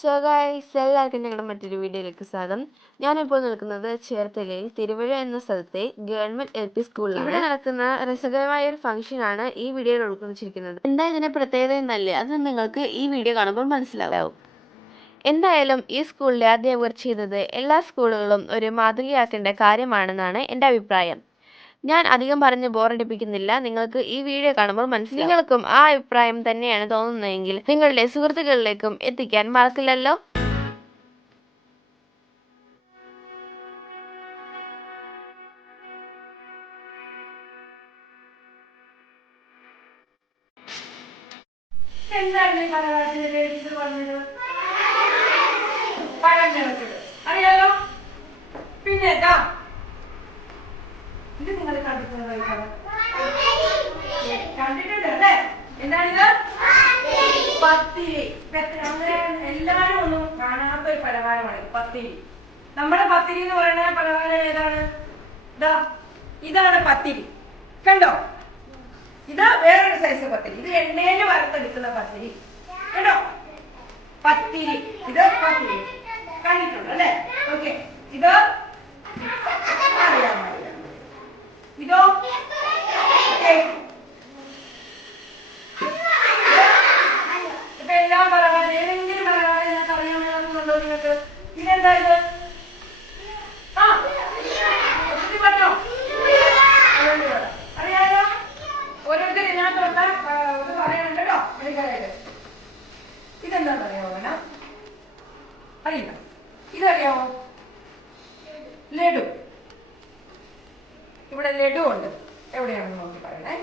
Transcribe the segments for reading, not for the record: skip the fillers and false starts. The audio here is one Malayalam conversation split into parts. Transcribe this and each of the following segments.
സോ ഗൈസ്, എല്ലാവർക്കും ഞങ്ങളുടെ മറ്റൊരു വീഡിയോയിലേക്ക് സ്വാഗതം. ഞാനിപ്പോൾ നിൽക്കുന്നത് ചേർത്തലയിൽ തിരുവഴ എന്ന സ്ഥലത്തെ ഗവൺമെന്റ് LP സ്കൂളിലാണ്. ഇവിടെ നടക്കുന്ന രസകരമായ ഒരു ഫംഗ്ഷനാണ് ഈ വീഡിയോയിൽ ഉൾക്കൊള്ളിച്ചിരിക്കുന്നത്. എന്താ ഇതിന്റെ പ്രത്യേകത എന്നല്ലേ, അത് നിങ്ങൾക്ക് ഈ വീഡിയോ കാണുമ്പോൾ മനസ്സിലാവും. എന്തായാലും ഈ സ്കൂളിലെ അധ്യാപകർ ചെയ്തത് എല്ലാ സ്കൂളുകളും ഒരു മാതൃകയാക്കേണ്ട കാര്യമാണെന്നാണ് എൻ്റെ അഭിപ്രായം. ഞാൻ അധികം പറഞ്ഞ് ബോറടിപ്പിക്കുന്നില്ല. നിങ്ങൾക്ക് ഈ വീഡിയോ കാണുമ്പോൾ മനസ്സിലാവും. നിങ്ങൾക്കും ആ അഭിപ്രായം തന്നെയാണ് തോന്നുന്നതെങ്കിൽ നിങ്ങളുടെ സുഹൃത്തുക്കളിലേക്കും എത്തിക്കാൻ മറക്കില്ലല്ലോ. അറിയാലോ. പിന്നെ ഇത് നിങ്ങൾ കണ്ടിട്ടുണ്ട് അല്ലേ? എന്താണിത്? പത്തിരി. അങ്ങനെ എല്ലാരും ഒന്നും കാണാത്ത ഒരു പലഹാരമാണ് പത്തിരി. നമ്മുടെ പത്തിരി എന്ന് പറയുന്ന പലഹാരം ഏതാണ്? ഇതാണ് പത്തിരി. കണ്ടോ? ഇത് വേറൊരു സൈസ് പത്തിരി. ഇത് എണ്ണയിൽ വറുത്തെടുക്കുന്ന പത്തിരി. കണ്ടോ? പത്തിരി. ഇത് പത്തിരി കണ്ടിട്ടുണ്ട് അല്ലേ? ഓക്കെ. ഇത് ഇതോ ഇപ്പൊ എല്ലാം പലഹാരം ഏതെങ്കിലും പലഹാരം നിങ്ങൾക്ക് അറിയാമെന്നുണ്ടോ നിങ്ങൾക്ക്? ഇതെന്താ ഇത്? പറഞ്ഞോ അറിയാലോ. ഓരോരുത്തർ ഇതിനകത്തുള്ള ഇത് പറയാനുണ്ടല്ലോ എനിക്കറിയാലോ. ഇതെന്താണെന്ന് അറിയാമോ? അറിയില്ല. ഇതറിയാമോ? ലഡു. ഇവിടെ ലഡു ഉണ്ട്. എവിടെയാണെന്ന് നോക്കി പറയണേ.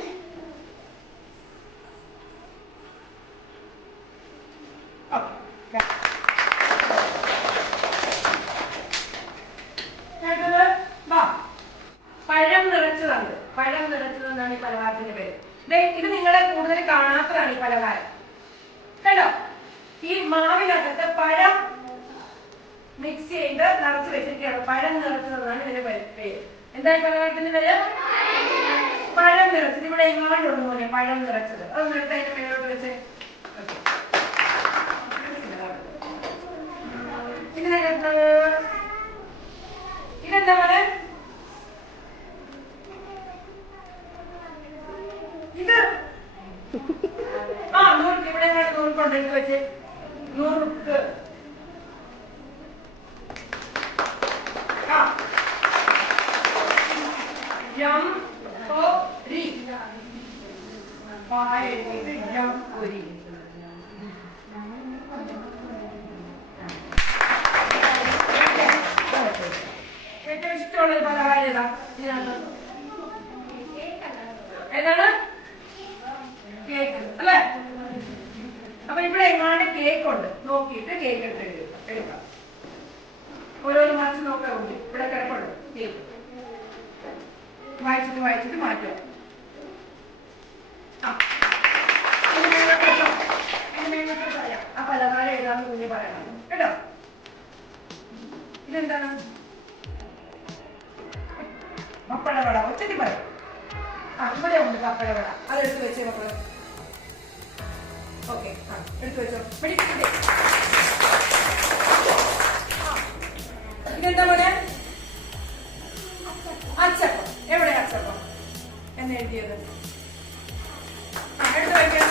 പഴം നിറച്ചതാണ്. പഴം നിറച്ചതെന്നാണ് ഈ പലഹാരത്തിന്റെ പേര്. ഇത് നിങ്ങളെ കൂടുതൽ കാണാത്തതാണ് ഈ പലഹാരം. കണ്ടോ? ഈ മാവിനകത്ത് പഴം മിക്സ് ചെയ്ത് നിറച്ച് വെച്ചിരിക്കുകയാണ്. പഴം നിറച്ചതെന്നാണ് ഇതിന്റെ പേര്. എന്താ ഈ പലഹാരത്തിന്റെ പേര്? പഴം നിറച്ചത്. ഇവിടെ എങ്ങാണ്ടുണ്ട് പോലെ പഴം നിറച്ചത്. അതൊന്നും എടുത്ത് അതിന്റെ പേരോട്ട് വെച്ച് ഇതെന്താ പോലെ? ഇത് നൂർക്ക്. ഇവിടെ നൂർക്കുണ്ട്. എടുത്ത് വെച്ച് നൂർക്ക്. ഏറ്റവും ഇഷ്ടമുള്ള പലഹാരം ഏതാണ്? കേക്ക് അല്ലേ? അപ്പൊ ഇവിടെ എങ്ങാണ്ട് കേക്ക് ഉണ്ട്. നോക്കിയിട്ട് കേക്ക് എടുക്കാം. ഓരോന്ന് മറിച്ച് നോക്കാറുണ്ട്. ഇവിടെ കിടപ്പുണ്ട് കേക്ക്. വായിച്ചിട്ട് മാറ്റുക. ആ പലഹാരം ഏതാണെന്ന് കുഞ്ഞ് പറയണം കേട്ടോ. ഇതെന്താണ്? പപ്പടവട. ഒത്തിരി പറയും. ഇവിടെ ഉണ്ട് പപ്പടവട. അതെടുത്ത് വെച്ചേ മക്കള്. ഓക്കെ. എടുത്തു വെച്ചോ. ഇതെന്താ പോലെ? അച്ചപ്പം. എവിടെ അച്ചപ്പം എന്ന് എഴുതിയത്? എടുത്തു വയ്ക്കാം.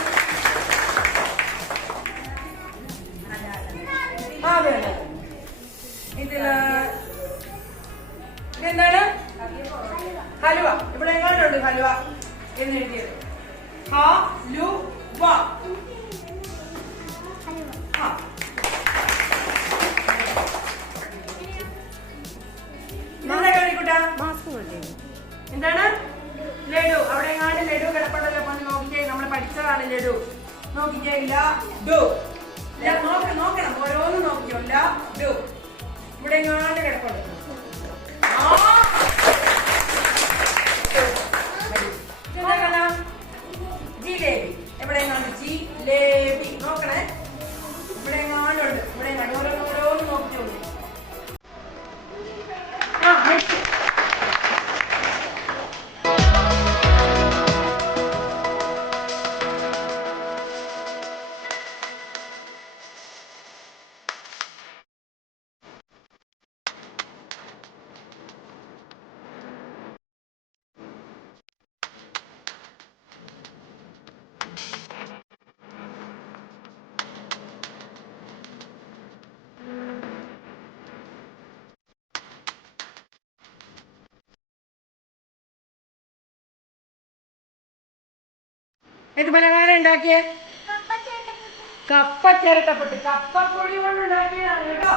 ഇതെന്താണ്? ഹലുവ. ഇവിടെ എങ്ങാണ്ടുണ്ട് ഹലുവ എന്ന് എഴുതിയത്. ഹലുവ. എന്താണ്? ലഡു. അവിടെ എങ്ങാണ്ട് ലഡു കിടപ്പുണ്ടല്ലോ. നോക്കിക്കേ. നമ്മൾ പഠിച്ചതാണ് ലഡു. നോക്കിക്കേ. ലഡു. നോക്കണം. ഓരോന്ന് നോക്കിയോ. ലഡു. ഇവിടെ എങ്ങാണ്ട് കിടപ്പുണ്ട്. ജിലേബി. എവിടെ എങ്ങാണ്ട് ജിലേബി. നോക്കണേ. ഇവിടെ എങ്ങാണ്ടുണ്ട്. ഇവിടെ എങ്ങാണ്ട് ഓരോന്ന് നോക്കിയോളൂ. ഏത് പലഹാരം ഉണ്ടാക്കിയേ? കപ്പ ചിരട്ടപ്പുട്ട്. കപ്പപ്പൊടി കൊണ്ട് ഉണ്ടാക്കിയതാണ് കേട്ടോ,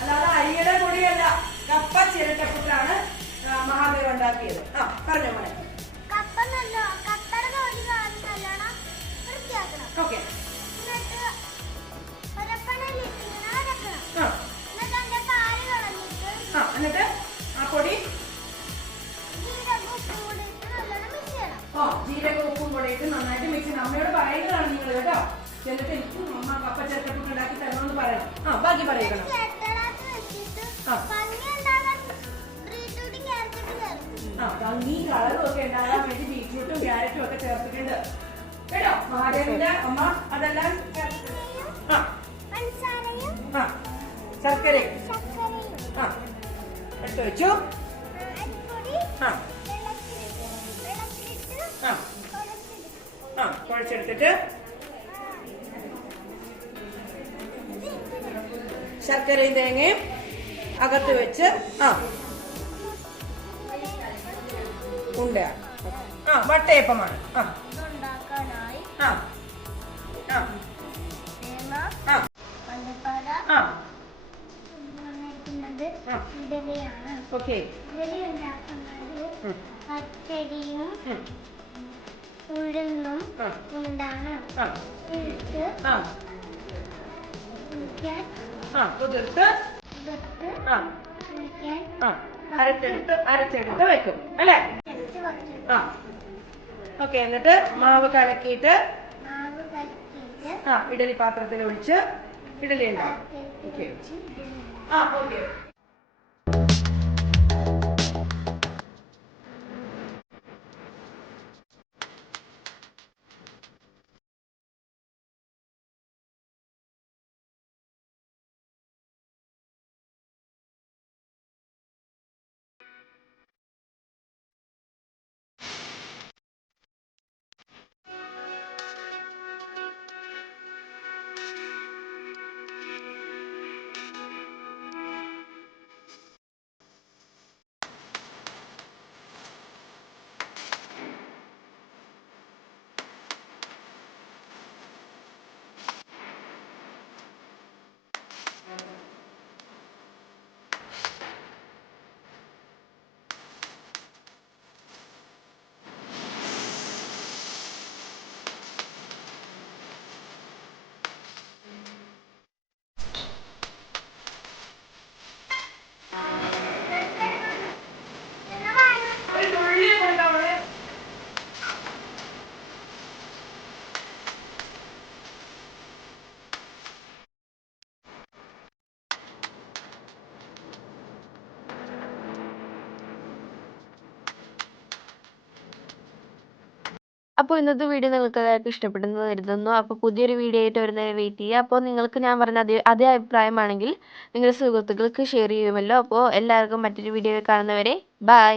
അല്ലാതെ അരിയുടെ പൊടിയല്ല. കപ്പ ചിരട്ടപ്പുട്ടാണ് മഹാദേവ് ഉണ്ടാക്കിയത്. ആ പറഞ്ഞോ മോനെ. ഓക്കെ. എന്നിട്ട് ആ പൊടി ജീരക ഉപ്പും കൂടെ ഇട്ട് നന്നായിട്ട് മിക്സ് ചെയ്യണം. അമ്മയോട് പറയുന്നതാണ് നിങ്ങൾ കേട്ടോ. എന്നിട്ട് എനിക്കും അമ്മ കപ്പ ചേർത്തിട്ട് ഉണ്ടാക്കി തരണമെന്ന് പറയണം. ബാക്കി പറയണം. ഭംഗി കളറും ഒക്കെ ഉണ്ടാകാൻ വേണ്ടി ബീറ്റ്റൂട്ടും ക്യാരറ്റും ഒക്കെ ചേർത്തിട്ടുണ്ട് കേട്ടോ. മഹാദേവിന്റെ അമ്മ അതെല്ലാം ശർക്കരയും എടുത്തു വെച്ചു. കുഴച്ചെടുത്തിട്ട് ശർക്കരയും തേങ്ങയും അകത്ത് വെച്ച് ഉണ്ട്. വട്ടയപ്പമാണ്. ഓക്കെ. പച്ചരിയും ഉഴുന്നും കൊണ്ടാണ് കുതിർത്ത് അരച്ചെടുത്ത് വെക്കും അല്ലേ? ഓക്കെ. എന്നിട്ട് മാവ് കലക്കിയിട്ട് ഇഡലി പാത്രത്തിൽ ഒഴിച്ച് ഇഡലി ഉണ്ടാവും. ഓക്കെ. ഓക്കെ. അപ്പോൾ ഇന്നത്തെ വീഡിയോ നിങ്ങൾക്ക് എല്ലാവർക്കും ഇഷ്ടപ്പെട്ടെന്ന് കരുതുന്നു. അപ്പോൾ പുതിയൊരു വീഡിയോ ആയിട്ട് വരുന്നവരെ വെയിറ്റ് ചെയ്യുക. അപ്പോൾ നിങ്ങൾക്ക് ഞാൻ പറഞ്ഞ അതേ അഭിപ്രായമാണെങ്കിൽ നിങ്ങളുടെ സുഹൃത്തുക്കൾക്ക് ഷെയർ ചെയ്യുമല്ലോ. അപ്പോൾ എല്ലാവർക്കും മറ്റൊരു വീഡിയോ കാണുന്നവരെ ബൈ.